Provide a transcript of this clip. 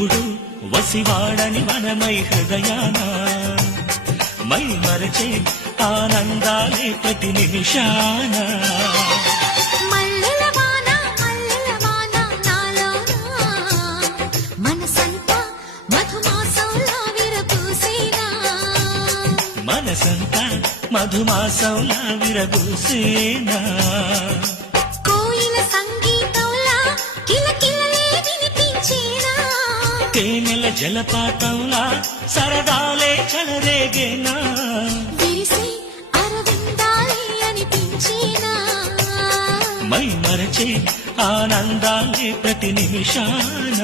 ఎప్పుడు వసివాడని మనమై హృదయాన మై మరచే ఆనందాలే ప్రతి నిమిషాన మనసంతా మధుమాసంలా విరబూసేనా కోయిల సంగీతంలా కిలకిలలే వినిపించేనా తేనెల జలపాతంలా సరదాలే చెలరేగేనా విరిసే అరవిందాలే అనిపించేనా మై మరచే ఆనందాలే ప్రతి నిమిషాన